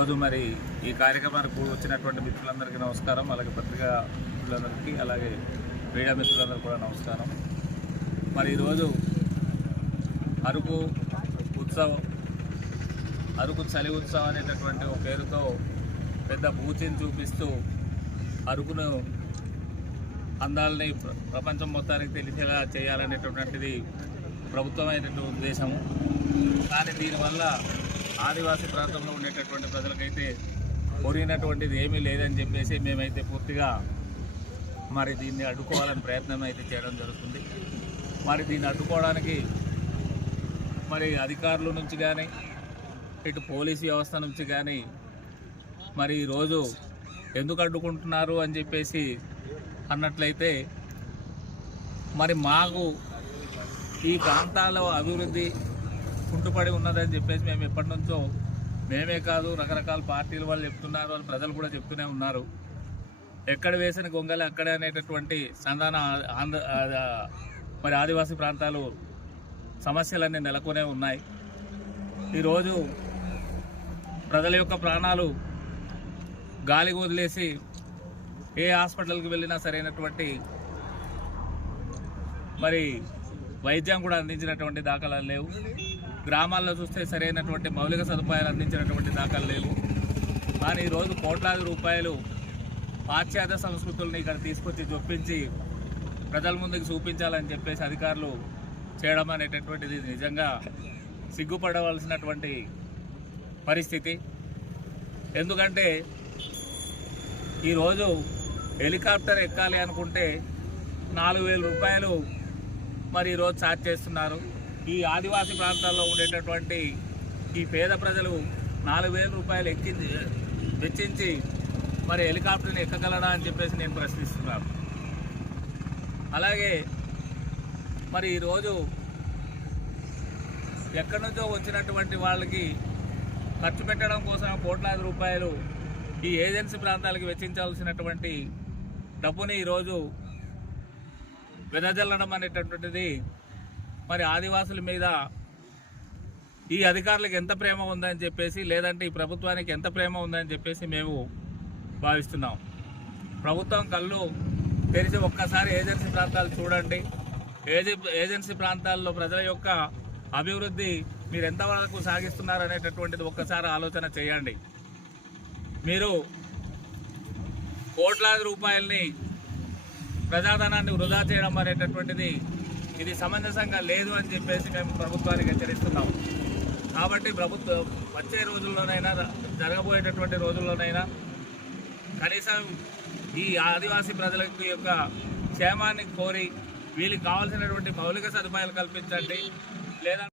రోజు మరి ఈ కార్యక్రమానికి వచ్చినటువంటి మిత్రులందరికీ నమస్కారం అలాగే పత్రికా మిత్రులందరికీ అలాగే మీడియా మిత్రులందరికీ కూడా నమస్కారం. మరి ఈరోజు అరకు ఉత్సవం అరకు చలి ఉత్సవం అనేటటువంటి ఒక పేరుతో పెద్ద బూచిని చూపిస్తూ అరుకును అందాలని ప్రపంచం మొత్తానికి తెలిసేలా చేయాలనేటటువంటిది ప్రభుత్వమైనటువంటి ఉద్దేశము. కానీ దీనివల్ల ఆదివాసీ ప్రాంతంలో ఉండేటటువంటి ప్రజలకైతే కోరినటువంటిది ఏమీ లేదని చెప్పేసి మేమైతే పూర్తిగా మరి దీన్ని అడ్డుకోవాలని ప్రయత్నం అయితే చేయడం జరుగుతుంది. మరి దీన్ని అడ్డుకోవడానికి మరి అధికారుల నుంచి కానీ ఇటు పోలీస్ వ్యవస్థ నుంచి కానీ మరి ఈరోజు ఎందుకు అడ్డుకుంటున్నారు అని చెప్పేసి అన్నట్లయితే మరి మాకు ఈ ప్రాంతాల అభివృద్ధి కుంటుపడి ఉన్నదని చెప్పేసి మేము ఎప్పటి నుంచో మేమే కాదు రకరకాల పార్టీలు వాళ్ళు చెప్తున్నారు అని ప్రజలు కూడా చెప్తూనే ఉన్నారు. ఎక్కడ వేసిన గొంగళి అక్కడే అనేటటువంటి సంధాన ఆంధ్ర మరి ఆదివాసీ ప్రాంతాలు సమస్యలన్నీ నెలకొనే ఉన్నాయి. ఈరోజు ప్రజల యొక్క ప్రాణాలు గాలి వదిలేసి ఏ హాస్పిటల్కి వెళ్ళినా సరైనటువంటి మరి వైద్యం కూడా అందించినటువంటి దాఖలాలు లేవు. గ్రామాల్లో చూస్తే సరైనటువంటి మౌలిక సదుపాయాలు అందించినటువంటి దాఖలు లేవు. కానీ ఈరోజు కోట్లాది రూపాయలు పాశ్చాత్య సంస్కృతుల్ని ఇక్కడ తీసుకొచ్చి చొప్పించి ప్రజల ముందుకు చూపించాలని చెప్పేసి అధికారులు చేయడం అనేటటువంటిది నిజంగా సిగ్గుపడవలసినటువంటి పరిస్థితి. ఎందుకంటే ఈరోజు హెలికాప్టర్ ఎక్కాలి అనుకుంటే నాలుగు రూపాయలు మరి ఈరోజు ఛార్జ్ చేస్తున్నారు. ఈ ఆదివాసీ ప్రాంతాల్లో ఉండేటటువంటి ఈ పేద ప్రజలు నాలుగు వేల రూపాయలు ఎక్కించి వెచ్చించి మరి హెలికాప్టర్ని ఎక్కగలడా అని చెప్పేసి నేను ప్రశ్నిస్తున్నాను. అలాగే మరి ఈరోజు ఎక్కడి నుంచో వచ్చినటువంటి వాళ్ళకి ఖర్చు పెట్టడం కోసం కోట్లాది రూపాయలు ఈ ఏజెన్సీ ప్రాంతాలకు వెచ్చించాల్సినటువంటి డబ్బుని ఈరోజు వెదజల్లడం అనేటటువంటిది మరి ఆదివాసుల మీద ఈ అధికారులకు ఎంత ప్రేమ ఉందని చెప్పేసి లేదంటే ఈ ప్రభుత్వానికి ఎంత ప్రేమ ఉందని చెప్పేసి మేము భావిస్తున్నాం. ప్రభుత్వం కళ్ళు తెరిచి ఒక్కసారి ఏజెన్సీ ప్రాంతాలు చూడండి. ఏజె ఏజెన్సీ ప్రాంతాల్లో ప్రజల యొక్క అభివృద్ధి మీరు ఎంతవరకు సాగిస్తున్నారు అనేటటువంటిది ఒక్కసారి ఆలోచన చేయండి. మీరు కోట్లాది రూపాయల్ని ప్రజాధనాన్ని వృధా చేయడం అనేటటువంటిది ఇది సమంజసంగా లేదు అని చెప్పేసి మేము ప్రభుత్వానికి హెచ్చరిస్తున్నాము కాబట్టి ప్రభుత్వం వచ్చే రోజుల్లోనైనా జరగబోయేటటువంటి రోజుల్లోనైనా కనీసం ఈ ఆదివాసీ ప్రజల యొక్క క్షేమాన్ని కోరి వీళ్ళకి కావాల్సినటువంటి మౌలిక సదుపాయాలు కల్పించండి. లేదా